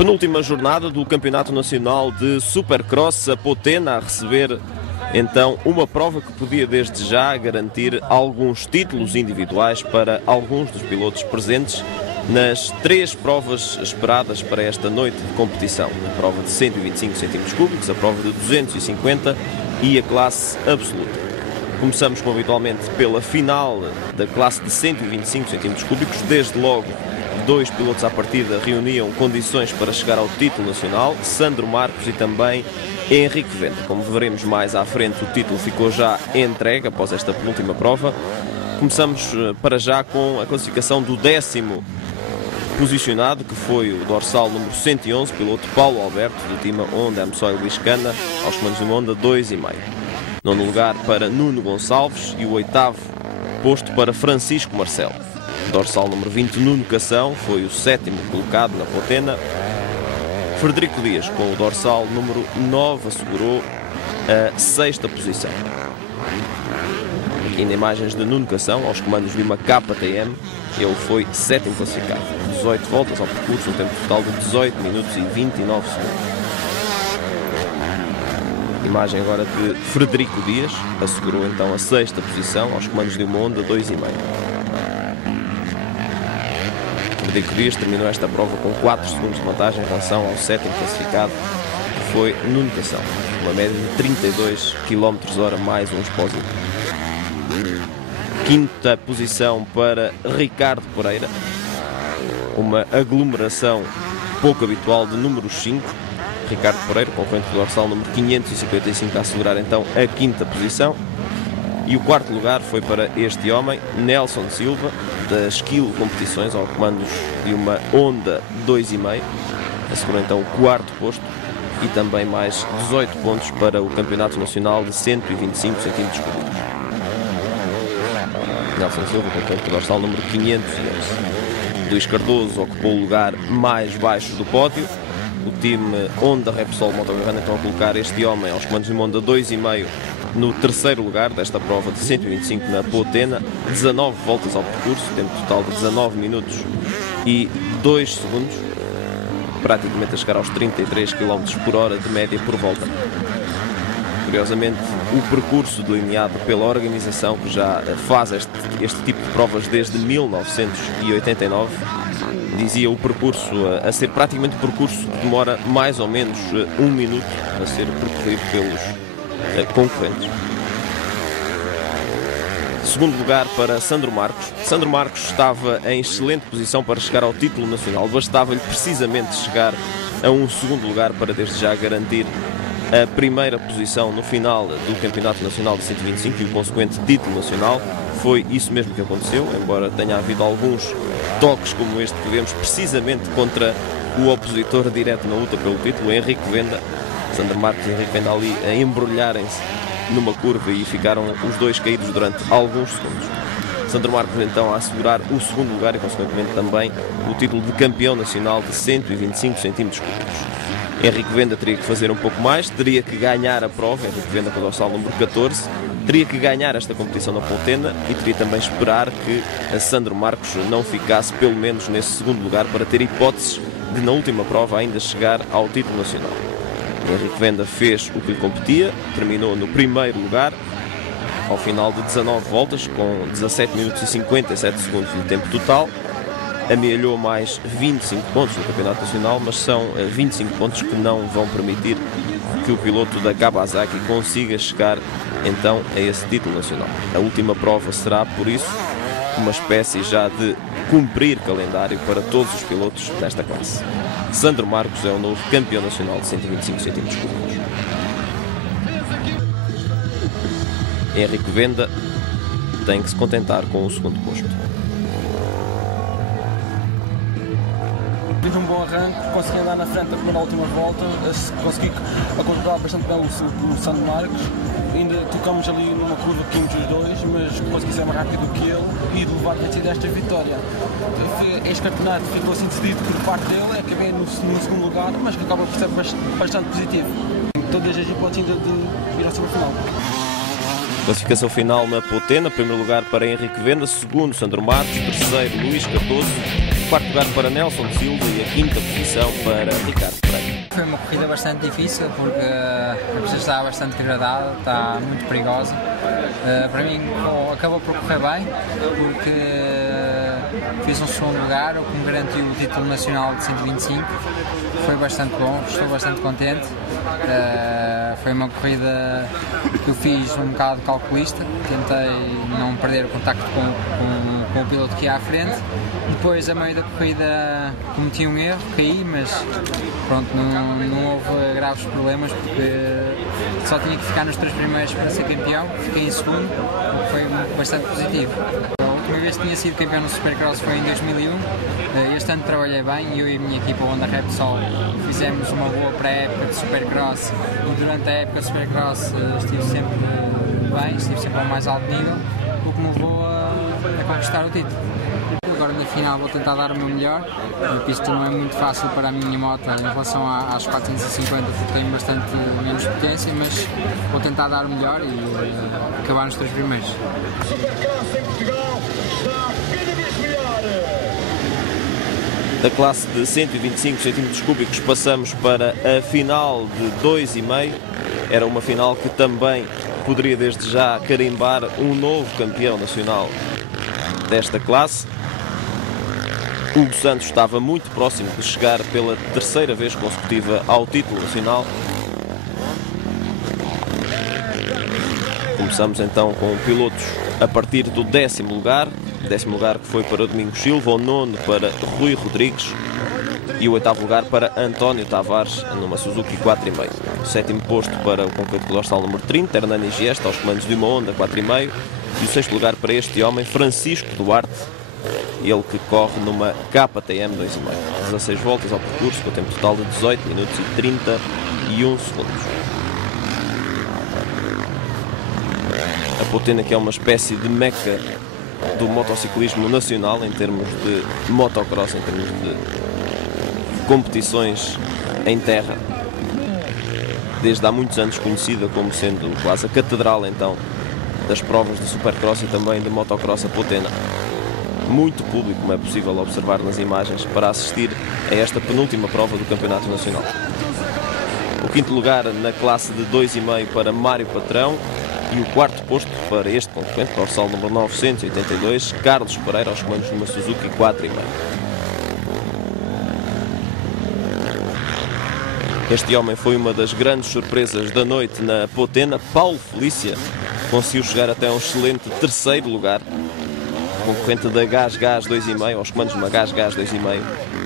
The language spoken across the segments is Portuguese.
Penúltima jornada do Campeonato Nacional de Supercross, a Potena a receber então uma prova que podia desde já garantir alguns títulos individuais para alguns dos pilotos presentes nas três provas esperadas para esta noite de competição. A prova de 125 cm3, a prova de 250 e a classe absoluta. Começamos, como habitualmente, pela final da classe de 125 cm3. Desde logo, dois pilotos à partida reuniam condições para chegar ao título nacional, Sandro Marcos e também Henrique Venda. Como veremos mais à frente, o título ficou já entregue após esta penúltima prova. Começamos para já com a classificação do 10º posicionado, que foi o dorsal número 111, piloto Paulo Alberto, do time Honda Amsoil Liscana, aos comandos do Honda 2,5. Nono lugar para Nuno Gonçalves e o oitavo posto para Francisco Marcelo. Dorsal número 20, Nuno Cação, foi o sétimo colocado na Potena. Frederico Dias, com o dorsal número 9, assegurou a sexta posição. Aqui ainda imagens de Nuno Cação, aos comandos de uma KTM, ele foi sétimo classificado. 18 voltas ao percurso, um tempo total de 18 minutos e 29 segundos. Imagem agora de Frederico Dias, assegurou então a sexta posição, aos comandos de uma Honda 2,5. Frederico Dias terminou esta prova com 4 segundos de vantagem em relação ao sétimo classificado, que foi Nuno Cação, uma média de 32 km/h mais um explosivo. Quinta posição para Ricardo Pereira, uma aglomeração pouco habitual de números 5. Ricardo Pereira, concorrente do dorsal número 555, a assegurar então a quinta posição. E o quarto lugar foi para este homem, Nelson Silva, das Skill Competições, ao comando de uma Honda 2,5. Assegurou então o quarto posto e também mais 18 pontos para o Campeonato Nacional de 125 cm3. Nelson Silva, concorrente do dorsal número 511. Luís Cardoso ocupou o lugar mais baixo do pódio. O time Honda Repsol Motogarana então a colocar este homem aos comandos de uma Honda 2,5 no terceiro lugar desta prova de 125 na Potena. 19 voltas ao percurso, tempo total de 19 minutos e 2 segundos, praticamente a chegar aos 33 km/h de média por volta. Curiosamente, o percurso delineado pela organização, que já faz este tipo de provas desde 1989, dizia o percurso a ser praticamente o percurso que demora mais ou menos 1 minuto a ser percorrido pelos concorrentes. Segundo lugar para Sandro Marcos. Sandro Marcos estava em excelente posição para chegar ao título nacional. Bastava-lhe precisamente chegar a um segundo lugar para desde já garantir a primeira posição no final do Campeonato Nacional de 125 e o consequente título nacional. Foi isso mesmo que aconteceu, embora tenha havido alguns toques como este que vemos precisamente contra o opositor direto na luta pelo título, Henrique Venda. Sandro Marcos e Henrique Venda ali a embrulharem-se numa curva e ficaram os dois caídos durante alguns segundos. Sandro Marcos então a assegurar o segundo lugar e consequentemente também o título de campeão nacional de 125 cm3. Henrique Venda teria que fazer um pouco mais, teria que ganhar a prova. Henrique Venda com o dorsal número 14, teria que ganhar esta competição na Potena e teria também esperar que a Sandro Marcos não ficasse pelo menos nesse segundo lugar para ter hipóteses de na última prova ainda chegar ao título nacional. Henrique Venda fez o que lhe competia, terminou no primeiro lugar ao final de 19 voltas com 17 minutos e 57 segundos de tempo total. Amealhou mais 25 pontos no Campeonato Nacional, mas são 25 pontos que não vão permitir que o piloto da Kawasaki consiga chegar então a esse título nacional. A última prova será, por isso, uma espécie já de cumprir calendário para todos os pilotos desta classe. Sandro Marcos é o novo campeão nacional de 125 cm3. Henrique Venda tem que se contentar com o segundo posto. Tive um bom arranque, consegui andar na frente na última volta, consegui controlar bastante bem o Sandro Marcos. Ainda tocamos ali numa curva que tínhamos os dois, mas consegui ser mais rápido do que ele e de levar a esta vitória. Este campeonato ficou assim decidido por parte dele, acabei no segundo lugar, mas que acaba por ser bastante positivo. Todas as hipóteses ainda de ir ao final. Classificação final na Potena, primeiro lugar para Henrique Venda, segundo Sandro Marcos, terceiro Luís Cardoso, quarto lugar para Nelson Silva e a quinta posição para Ricardo Pereira. Foi uma corrida bastante difícil porque a pista está bastante degradada, está muito perigosa. Para mim acabou por correr bem porque fiz um segundo lugar, o que me garantiu o título nacional de 125. Foi bastante bom, estou bastante contente. Foi uma corrida que eu fiz um bocado calculista, tentei não perder o contacto com o piloto que ia à frente. Depois, a meio da corrida, cometi um erro, caí, mas pronto, não houve graves problemas porque só tinha que ficar nos 3 primeiros para ser campeão. Fiquei em segundo, o que foi bastante positivo. A última vez que tinha sido campeão no Supercross foi em 2001. Este ano trabalhei bem e eu e a minha equipa Honda Repsol fizemos uma boa pré-época de Supercross e durante a época de Supercross estive sempre bem, estive sempre ao mais alto nível, o que me levou a conquistar o título. Agora na final vou tentar dar o meu melhor. A pista não é muito fácil para a minha moto em relação às 450 porque tem bastante menos potência, mas vou tentar dar o melhor e acabar nos 3 primeiros. Da classe de 125 cm3 passamos para a final de 2,5. Era uma final que também poderia desde já carimbar um novo campeão nacional desta classe. Hugo Santos estava muito próximo de chegar pela terceira vez consecutiva ao título nacional. Começamos então com pilotos a partir do 10º lugar. 10º lugar que foi para o Domingos Silva, o 9º para Rui Rodrigues e o 8º lugar para António Tavares numa Suzuki 4,5. O 7º posto para o concorrente dorsal número 30, Hernani Giesta, aos comandos de uma Honda 4,5. E o 6º lugar para este homem, Francisco Duarte, ele que corre numa KTM 2,5. 16 voltas ao percurso, com o tempo total de 18 minutos e 31 segundos. A Potena, que é uma espécie de meca do motociclismo nacional em termos de motocross, em termos de competições em terra. Desde há muitos anos conhecida como sendo quase a catedral então das provas de supercross e também de motocross, a Potena. Muito público, como é possível observar nas imagens, para assistir a esta penúltima prova do Campeonato Nacional. O 5º lugar na classe de 2,5 para Mário Patrão e o 4º posto para este concorrente, dorsal número 982, Carlos Pereira, aos comandos de uma Suzuki 4,5. Este homem foi uma das grandes surpresas da noite na Potena. Paulo Felícia conseguiu chegar até um excelente 3º lugar, concorrente da Gas 2,5, aos comandos de uma Gas 2,5,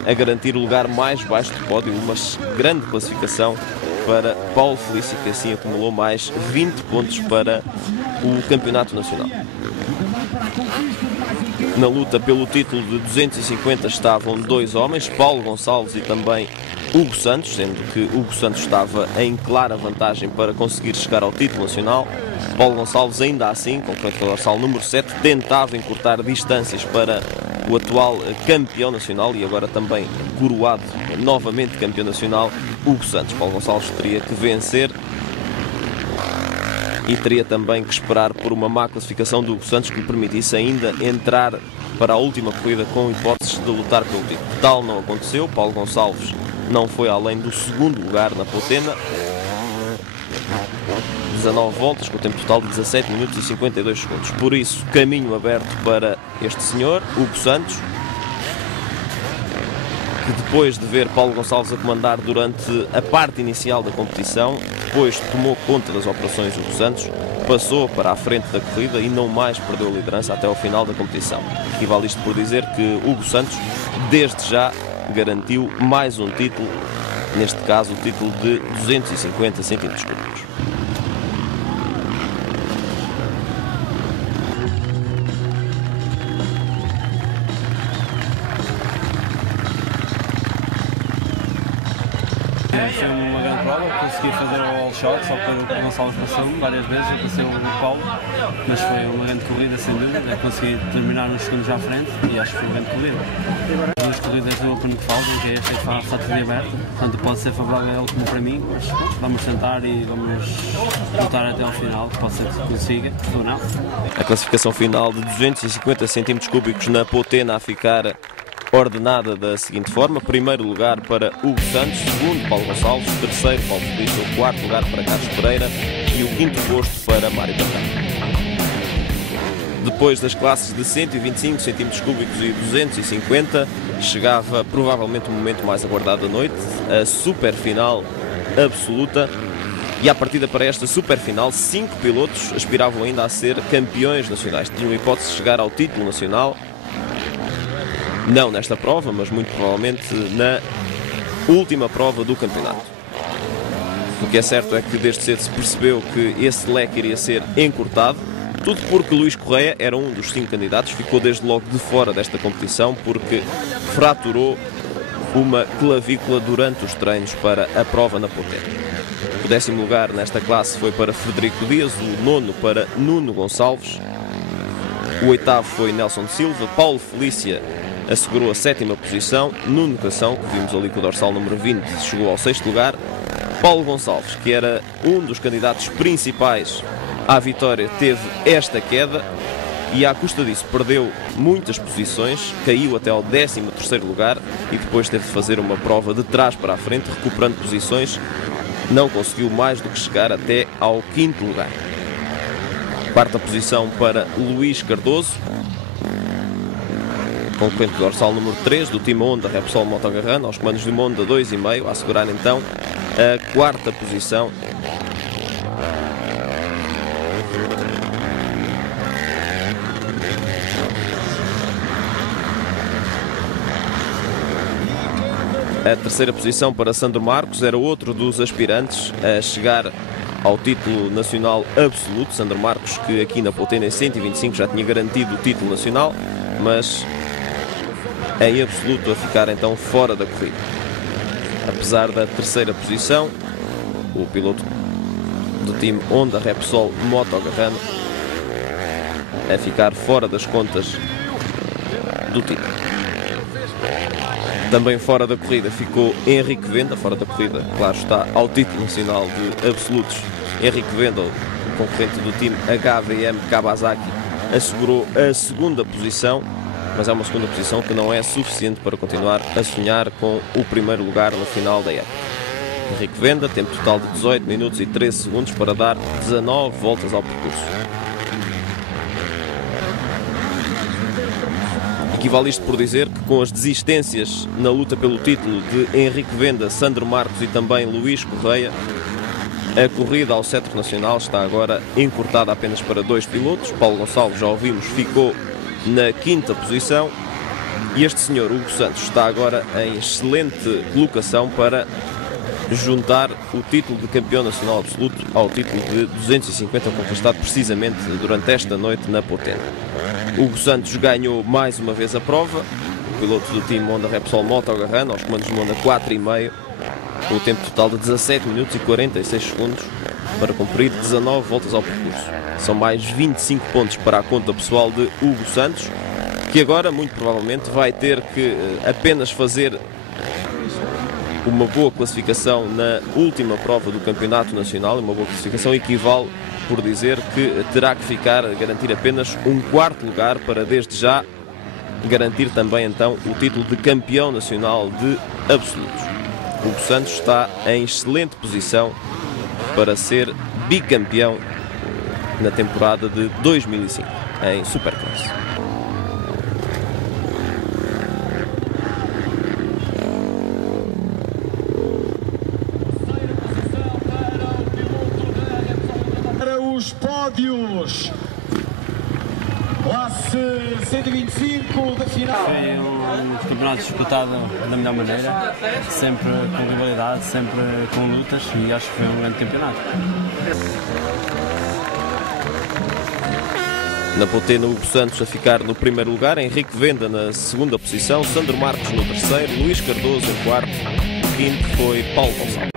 a garantir o lugar mais baixo do pódio, uma grande classificação para Paulo Felício, que assim acumulou mais 20 pontos para o Campeonato Nacional. Na luta pelo título de 250 estavam 2 homens, Paulo Gonçalves e também Hugo Santos, sendo que Hugo Santos estava em clara vantagem para conseguir chegar ao título nacional. Paulo Gonçalves, ainda assim, concorrente dorsal número 7, tentava encurtar distâncias para o atual campeão nacional e agora também coroado novamente campeão nacional, Hugo Santos. Paulo Gonçalves teria que vencer e teria também que esperar por uma má classificação do Hugo Santos que lhe permitisse ainda entrar para a última corrida com hipóteses de lutar pelo título. Tal não aconteceu. Paulo Gonçalves não foi além do 2º lugar na Potena. 19 voltas, com o tempo total de 17 minutos e 52 segundos. Por isso, caminho aberto para este senhor, Hugo Santos, que depois de ver Paulo Gonçalves a comandar durante a parte inicial da competição, depois tomou conta das operações Hugo Santos, passou para a frente da corrida e não mais perdeu a liderança até ao final da competição. Equivale isto por dizer que Hugo Santos, desde já, garantiu mais um título, neste caso o título de 250 centímetros cúbicos. Foi uma grande prova, consegui fazer o all shot, só que o Gonçalves passou-me várias vezes, eu passei o Paulo, mas foi uma grande corrida sem dúvida, consegui terminar uns segundos à frente e acho que foi uma grande corrida. As duas corridas do Open que faltam, que é esta que está tudo aberto, portanto pode ser favorável a ele como para mim, mas vamos tentar e vamos lutar até ao final, que pode ser que consiga ou não. A classificação final de 250 centímetros cúbicos na Potena a ficar ordenada da seguinte forma: primeiro lugar para Hugo Santos, segundo Paulo Gonçalves, terceiro Paulo Felício, quarto lugar para Carlos Pereira e o quinto posto para Mário Carvalho. Depois das classes de 125 cm cúbicos e 250, chegava provavelmente o momento mais aguardado da noite, a super final absoluta. E à partida para esta super final, 5 pilotos aspiravam ainda a ser campeões nacionais. Tinham a hipótese de chegar ao título nacional, não nesta prova, mas muito provavelmente na última prova do campeonato. O que é certo é que desde cedo se percebeu que esse leque iria ser encurtado, tudo porque Luís Correia era um dos 5 candidatos, ficou desde logo de fora desta competição porque fraturou uma clavícula durante os treinos para a prova na Potena. O 10º lugar nesta classe foi para Frederico Dias, o 9º para Nuno Gonçalves, o 8º foi Nelson Silva, Paulo Felícia assegurou a 7ª posição, Nuno Cação, que vimos ali com o dorsal número 20, chegou ao 6º lugar, Paulo Gonçalves, que era um dos candidatos principais à vitória, teve esta queda e à custa disso perdeu muitas posições, caiu até ao 13º lugar e depois teve de fazer uma prova de trás para a frente, recuperando posições, não conseguiu mais do que chegar até ao 5º lugar. Quarta posição para Luís Cardoso, concorrente dorsal número 3 do time Honda Repsol Motogarran, aos comandos de uma Honda 2,5, a assegurar então a 4ª posição. A 3ª posição para Sandro Marcos, era outro dos aspirantes a chegar ao título nacional absoluto. Sandro Marcos, que aqui na Potena em 125 já tinha garantido o título nacional, mas em absoluto a ficar então fora da corrida. Apesar da 3ª posição, o piloto do time Honda Repsol Motogarran a ficar fora das contas do título. Também fora da corrida ficou Henrique Venda, fora da corrida, claro está, ao título nacional de absolutos. Henrique Venda, o concorrente do time HVM Kawasaki, assegurou a 2ª posição, mas é uma 2ª posição que não é suficiente para continuar a sonhar com o primeiro lugar no final da época. Henrique Venda, tempo total de 18 minutos e 13 segundos para dar 19 voltas ao percurso. Equivale isto por dizer que com as desistências na luta pelo título de Henrique Venda, Sandro Marcos e também Luís Correia, a corrida ao cetro nacional está agora encurtada apenas para 2 pilotos. Paulo Gonçalves, já ouvimos, ficou na 5ª posição e este senhor, Hugo Santos, está agora em excelente colocação para juntar o título de campeão nacional absoluto ao título de 250 conquistado precisamente durante esta noite na Potena. Hugo Santos ganhou mais uma vez a prova, o piloto do time Honda Repsol Motogarran, aos comandos de Honda 4,5, com o tempo total de 17 minutos e 46 segundos para cumprir 19 voltas ao percurso. São mais 25 pontos para a conta pessoal de Hugo Santos, que agora, muito provavelmente, vai ter que apenas fazer uma boa classificação na última prova do Campeonato Nacional. Uma boa classificação equivale por dizer que terá que ficar a garantir apenas um 4º lugar para desde já garantir também então o título de campeão nacional de absolutos. Hugo Santos está em excelente posição para ser bicampeão na temporada de 2005 em Supercross. Os pódios, classe 125 da final. Foi um campeonato disputado da melhor maneira, sempre com rivalidade, sempre com lutas, e acho que foi um grande campeonato. Na Potena, Hugo Santos a ficar no 1º lugar, Henrique Venda na 2ª posição, Sandro Marcos no 3º, Luís Cardoso em 4º, o 5º foi Paulo Gonçalves.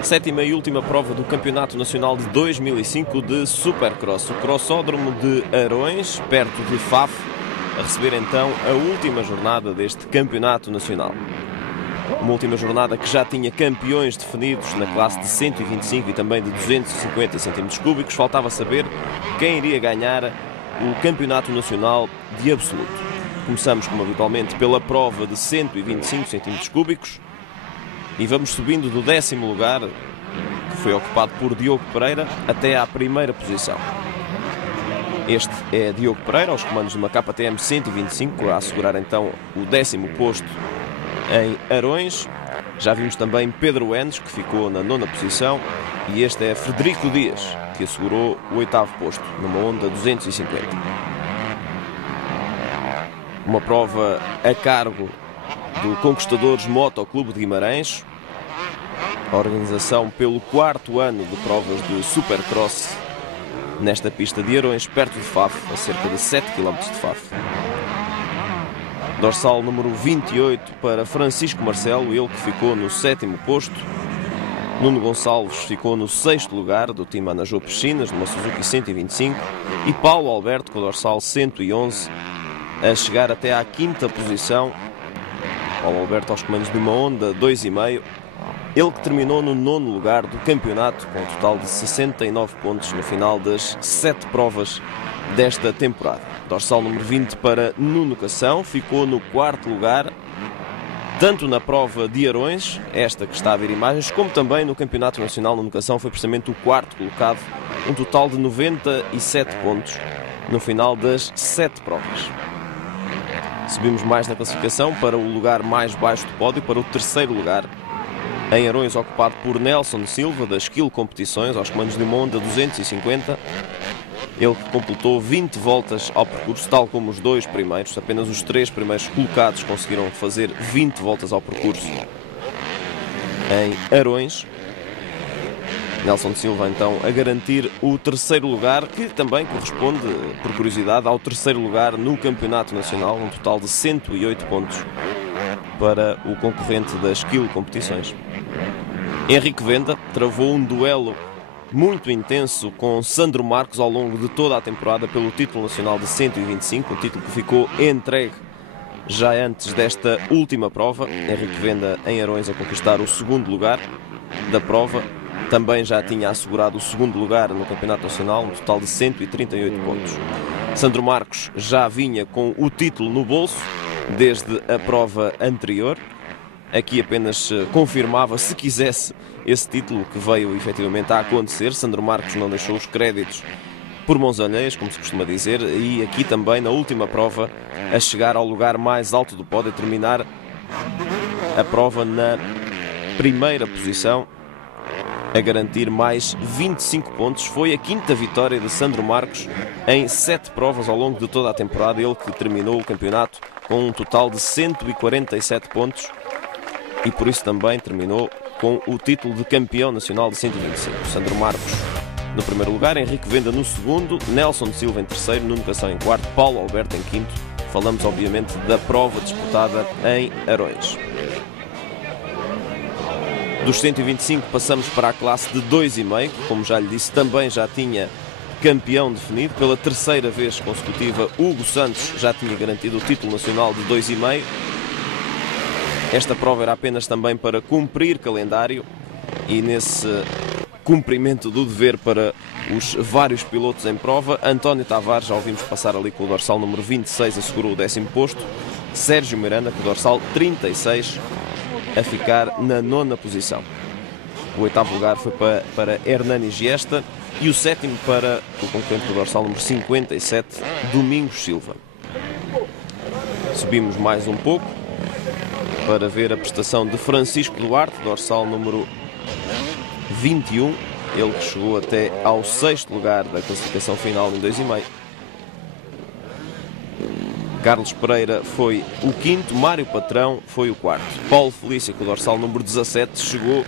7ª e última prova do Campeonato Nacional de 2005 de Supercross, o Crossódromo de Arões, perto de Faf, a receber então a última jornada deste Campeonato Nacional. Uma última jornada que já tinha campeões definidos na classe de 125 e também de 250 cm3. Faltava saber quem iria ganhar o Campeonato Nacional de absoluto. Começamos, como habitualmente, pela prova de 125 cm3 e vamos subindo do 10º lugar, que foi ocupado por Diogo Pereira, até à primeira posição. Este é Diogo Pereira, aos comandos de uma KTM 125, a assegurar então o 10º posto em Arões. Já vimos também Pedro Enes, que ficou na 9ª posição, e este é Frederico Dias, que assegurou o 8º posto, numa Honda 250. Uma prova a cargo do Conquistadores Motoclube de Guimarães, a organização pelo 4º ano de provas de Supercross nesta pista de Arões, perto de Faf, a cerca de 7 km de Faf. Dorsal número 28 para Francisco Marcelo, ele que ficou no 7º posto. Nuno Gonçalves ficou no 6º lugar, do time Anajou Piscinas, numa Suzuki 125. E Paulo Alberto, com o dorsal 111, a chegar até à 5ª posição. Paulo Alberto aos comandos de uma Honda 2,5. Ele que terminou no 9º lugar do campeonato, com um total de 69 pontos no final das 7 provas desta temporada. Dorsal número 20 para Nuno Cação, ficou no 4º lugar, tanto na prova de Arões, esta que está a ver imagens, como também no Campeonato Nacional. Nuno Cação foi precisamente o 4º colocado, um total de 97 pontos no final das 7 provas. Subimos mais na classificação para o lugar mais baixo do pódio, para o 3º lugar, em Arões, ocupado por Nelson Silva, da Skill Competições, aos comandos de uma Honda 250. Ele que completou 20 voltas ao percurso, tal como os 2 primeiros. Apenas os 3 primeiros colocados conseguiram fazer 20 voltas ao percurso em Arões. Nelson Silva, então, a garantir o 3º lugar, que também corresponde, por curiosidade, ao 3º lugar no Campeonato Nacional, um total de 108 pontos para o concorrente das Skill Competições. Henrique Venda travou um duelo muito intenso com Sandro Marcos ao longo de toda a temporada pelo título nacional de 125, um título que ficou entregue já antes desta última prova. Henrique Venda em Arões a conquistar o 2º lugar da prova. Também já tinha assegurado o 2º lugar no Campeonato Nacional, um total de 138 pontos. Sandro Marcos já vinha com o título no bolso desde a prova anterior. Aqui apenas confirmava, se quisesse, esse título, que veio efetivamente a acontecer. Sandro Marcos não deixou os créditos por mãos alheias, como se costuma dizer, e aqui também na última prova a chegar ao lugar mais alto do pódio, a terminar a prova na 1ª posição, a garantir mais 25 pontos. Foi a 5ª vitória de Sandro Marcos em 7 provas ao longo de toda a temporada, ele que terminou o campeonato com um total de 147 pontos e por isso também terminou com o título de campeão nacional de 125. Sandro Marcos no 1º lugar, Henrique Venda no 2º, Nelson Silva em 3º, Nuno Cação em 4º, Paulo Alberto em 5º. Falamos obviamente da prova disputada em Arões. Dos 125 passamos para a classe de 2,5, que, como já lhe disse, também já tinha campeão definido. Pela 3ª vez consecutiva, Hugo Santos já tinha garantido o título nacional de 2,5. Esta prova era apenas também para cumprir calendário e nesse cumprimento do dever para os vários pilotos em prova, António Tavares, já ouvimos passar ali com o dorsal número 26, assegurou o 10º posto. Sérgio Miranda, com o dorsal 36, a ficar na 9ª posição. O 8º lugar foi para Hernani Giesta e o 7º para o concorrente do dorsal número 57, Domingos Silva. Subimos mais um pouco para ver a prestação de Francisco Duarte, dorsal número 21, ele que chegou até ao 6º lugar da classificação final em 2,5. Carlos Pereira foi o 5º, Mário Patrão foi o 4º. Paulo Felícia, com o dorsal número 17, chegou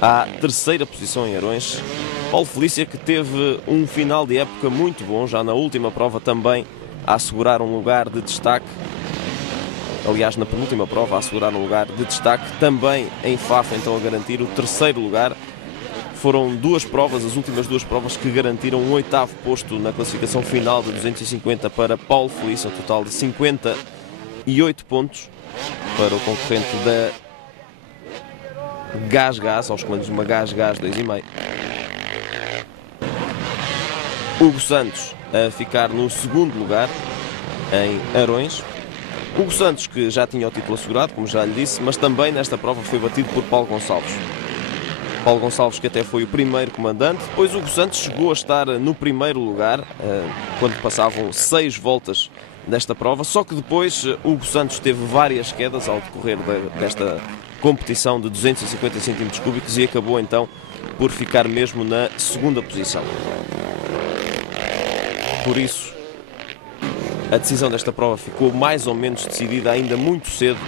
à 3ª posição em Arões. Paulo Felícia, que teve um final de época muito bom, já na última prova também a assegurar um lugar de destaque. Aliás, na penúltima prova a assegurar um lugar de destaque, também em Faf, então a garantir o 3º lugar. Foram 2 provas, as últimas 2 provas, que garantiram um 8º posto na classificação final de 250 para Paulo Felícia, um total de 58 pontos para o concorrente da Gás, aos comandos de uma Gás 2,5. Hugo Santos a ficar no 2º lugar em Arões. Hugo Santos, que já tinha o título assegurado, como já lhe disse, mas também nesta prova foi batido por Paulo Gonçalves. Paulo Gonçalves, que até foi o primeiro comandante, depois Hugo Santos chegou a estar no primeiro lugar, quando passavam 6 voltas desta prova, só que depois Hugo Santos teve várias quedas ao decorrer desta competição de 250 cm3 e acabou então por ficar mesmo na segunda posição. Por isso, a decisão desta prova ficou mais ou menos decidida ainda muito cedo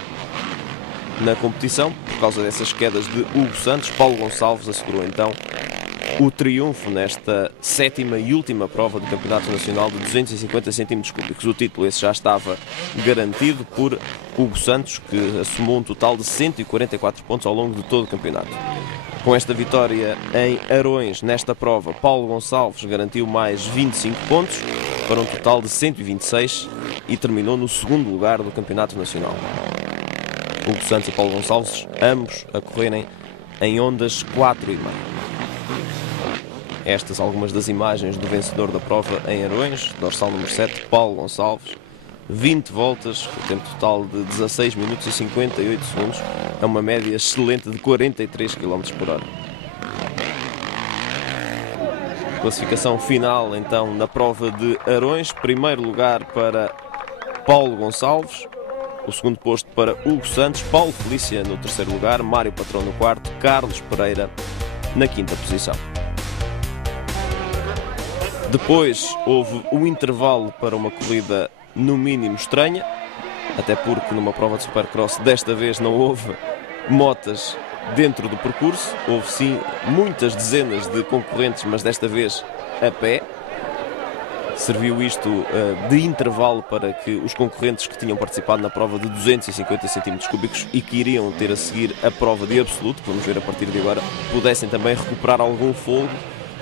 na competição, por causa dessas quedas de Hugo Santos. Paulo Gonçalves assegurou então o triunfo nesta 7ª e última prova do Campeonato Nacional de 250 cm3. O título esse já estava garantido por Hugo Santos, que assumou um total de 144 pontos ao longo de todo o campeonato. Com esta vitória em Arões, nesta prova, Paulo Gonçalves garantiu mais 25 pontos, para um total de 126, e terminou no segundo lugar do Campeonato Nacional. Hugo Santos e Paulo Gonçalves, ambos a correrem em ondas 4,5. Estas algumas das imagens do vencedor da prova em Arões, dorsal número 7, Paulo Gonçalves. 20 voltas, o tempo total de 16 minutos e 58 segundos, é uma média excelente de 43 km por hora. Classificação final então na prova de Arões. Primeiro lugar para Paulo Gonçalves, o segundo posto para Hugo Santos, Paulo Felícia no terceiro lugar, Mário Patrão no quarto, Carlos Pereira na quinta posição. Depois houve um intervalo para uma corrida no mínimo estranha, até porque numa prova de Supercross desta vez não houve motas dentro do percurso, houve sim muitas dezenas de concorrentes, mas desta vez a pé. Serviu isto de intervalo para que os concorrentes que tinham participado na prova de 250 cm3 e que iriam ter a seguir a prova de absoluto, que vamos ver a partir de agora, pudessem também recuperar algum fôlego,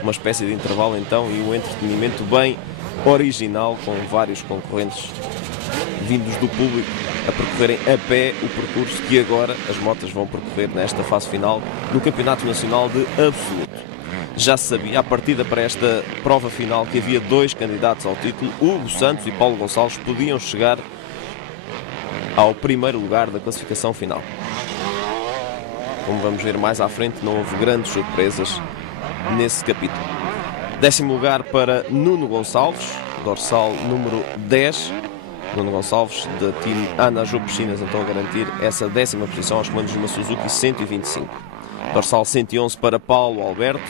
uma espécie de intervalo então e um entretenimento bem original, com vários concorrentes vindos do público a percorrerem a pé o percurso que agora as motas vão percorrer nesta fase final do Campeonato Nacional de Absoluto. Já se sabia, à partida para esta prova final, que havia 2 candidatos ao título. Hugo Santos e Paulo Gonçalves podiam chegar ao primeiro lugar da classificação final. Como vamos ver mais à frente, não houve grandes surpresas nesse capítulo. 10º lugar para Nuno Gonçalves, dorsal número 10. Nuno Gonçalves, da time Anaju Piscinas, então a garantir essa 10ª posição aos comandos de uma Suzuki 125. Dorsal 111 para Paulo Alberto,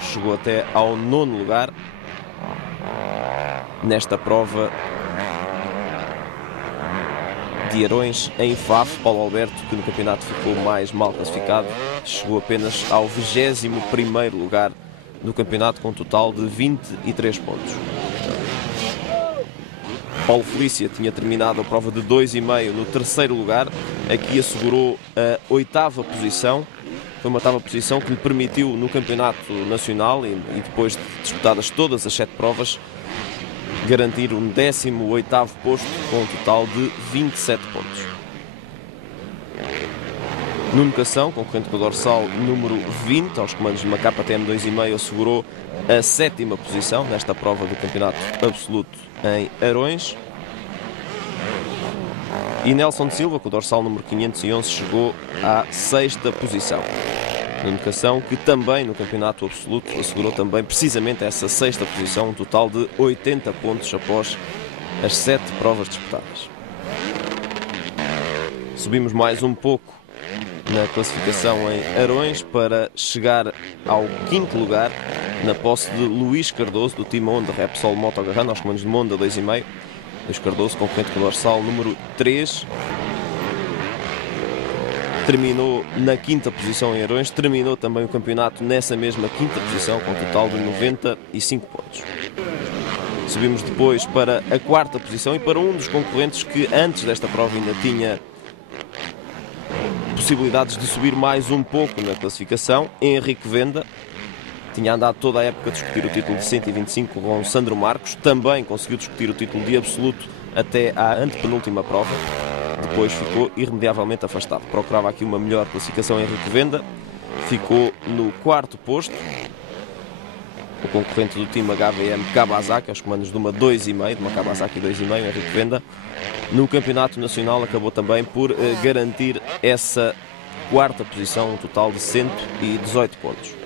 chegou até ao 9º lugar nesta prova de Arões em Faf. Paulo Alberto, que no campeonato ficou mais mal classificado, chegou apenas ao 21º lugar do campeonato, com um total de 23 pontos. Paulo Felícia tinha terminado a prova de 2,5 no terceiro lugar, aqui assegurou a 8ª posição. Foi uma 8ª posição que lhe permitiu no campeonato nacional e depois de disputadas todas as 7 provas, garantir um 18º posto com um total de 27 pontos. Nuno Cação, concorrente com o dorsal número 20, aos comandos de uma KTM 2,5, assegurou a 7ª posição nesta prova do Campeonato Absoluto em Arões. E Nelson de Silva, com o dorsal número 511, chegou à 6ª posição. Nuno Cação, que também no Campeonato Absoluto assegurou também precisamente essa 6ª posição, um total de 80 pontos após as 7 provas disputadas. Subimos mais um pouco na classificação em Arões para chegar ao 5º lugar, na posse de Luís Cardoso, do time Honda Repsol Moto Garrano, aos comandos de Honda 2,5. Luís Cardoso, concorrente com o dorsal número 3, terminou na 5ª posição em Arões, terminou também o campeonato nessa mesma 5ª posição, com um total de 95 pontos. Subimos depois para a 4ª posição e para um dos concorrentes que antes desta prova ainda tinha possibilidades de subir mais um pouco na classificação. Henrique Venda tinha andado toda a época a discutir o título de 125 com Sandro Marcos, também conseguiu discutir o título de absoluto até à antepenúltima prova, depois ficou irremediavelmente afastado. Procurava aqui uma melhor classificação. Henrique Venda ficou no 4º posto, o concorrente do time HVM Kawasaki, aos comandos de uma 2,5, de uma Kawasaki 2,5, Henrique Venda. No campeonato nacional acabou também por garantir essa quarta posição, um total de 118 pontos.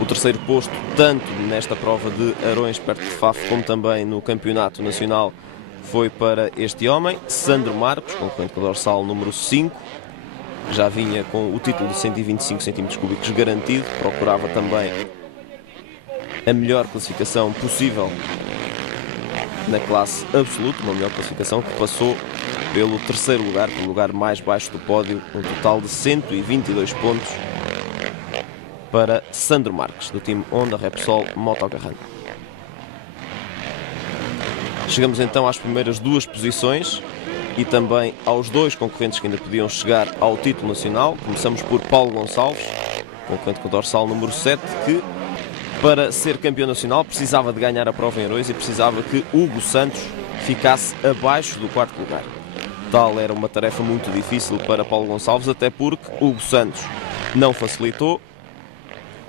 O terceiro posto, tanto nesta prova de Arões, perto de Faf, como também no campeonato nacional, foi para este homem, Sandro Marcos, concorrente com o dorsal número 5. Já vinha com o título de 125 cm3 garantido, procurava também a melhor classificação possível na classe absoluta, uma melhor classificação que passou pelo terceiro lugar, pelo lugar mais baixo do pódio, um total de 122 pontos para Sandro Marques, do time Honda Repsol Motocarran. Chegamos então às primeiras duas posições e também aos dois concorrentes que ainda podiam chegar ao título nacional. Começamos por Paulo Gonçalves, concorrente com o dorsal número 7, que para ser campeão nacional precisava de ganhar a prova em Arões e precisava que Hugo Santos ficasse abaixo do quarto lugar. Tal era uma tarefa muito difícil para Paulo Gonçalves, até porque Hugo Santos não facilitou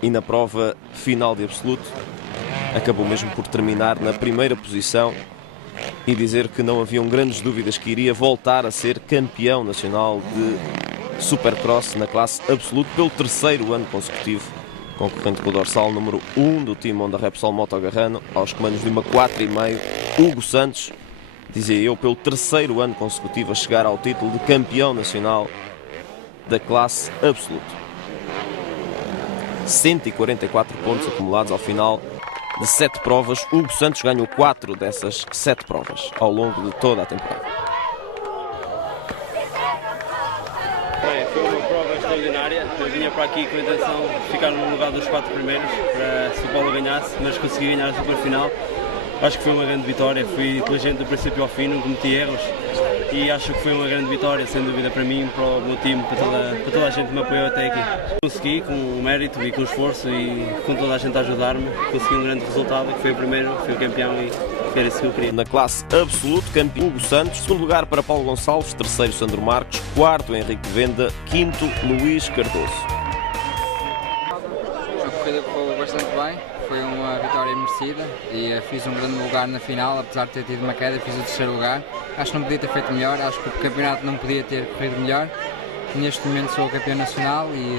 e na prova final de absoluto acabou mesmo por terminar na primeira posição e dizer que não haviam grandes dúvidas que iria voltar a ser campeão nacional de Supercross na classe absoluto pelo terceiro ano consecutivo, concorrente com o dorsal número 1 do time Honda Repsol Motocarran, aos comandos de uma 4,5, Hugo Santos, dizia eu, pelo terceiro ano consecutivo a chegar ao título de campeão nacional da classe absoluto. 144 pontos acumulados ao final de 7 provas. Hugo Santos ganhou 4 dessas 7 provas ao longo de toda a temporada. Foi uma prova extraordinária. Eu vinha para aqui com a intenção de ficar no lugar dos 4 primeiros, para se o Paulo ganhasse, mas consegui ganhar a superfinal. Acho que foi uma grande vitória, fui inteligente do princípio ao fim, não cometi erros e acho que foi uma grande vitória, sem dúvida, para mim, para o meu time, para toda a gente que me apoiou até aqui. Consegui, com o mérito e com o esforço e com toda a gente a ajudar-me, consegui um grande resultado, que foi o primeiro, fui o campeão e era isso que eu queria. Na classe absoluto, campeão Hugo Santos, segundo lugar para Paulo Gonçalves, terceiro Sandro Marcos, quarto Henrique Venda, quinto Luís Cardoso. A corrida correu bastante bem, foi uma vitória merecida e fiz um grande lugar na final, apesar de ter tido uma queda, fiz o terceiro lugar. Acho que não podia ter feito melhor, acho que o campeonato não podia ter corrido melhor. Neste momento sou campeão nacional e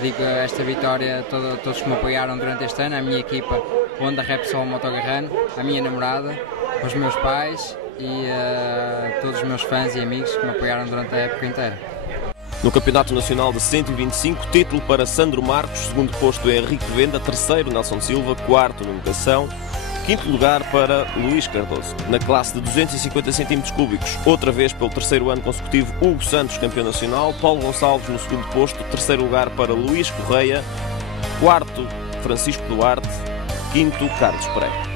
dedico esta vitória a todos que me apoiaram durante este ano, a minha equipa Honda Repsol Motocarran, a minha namorada, os meus pais e todos os meus fãs e amigos que me apoiaram durante a época inteira. No Campeonato Nacional de 125, título para Sandro Marcos, segundo posto Henrique Venda, terceiro Nelson Silva, quarto Nuno Cação, quinto lugar para Luís Cardoso. Na classe de 250 cm3, outra vez pelo terceiro ano consecutivo, Hugo Santos, campeão nacional, Paulo Gonçalves no segundo posto, terceiro lugar para Luís Correia, quarto Francisco Duarte, quinto Carlos Pereira.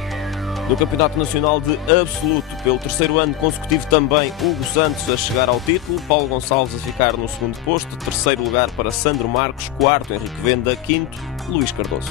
No Campeonato Nacional de Absoluto, pelo terceiro ano consecutivo também, Hugo Santos a chegar ao título, Paulo Gonçalves a ficar no segundo posto, terceiro lugar para Sandro Marcos, quarto Henrique Venda, quinto Luís Cardoso.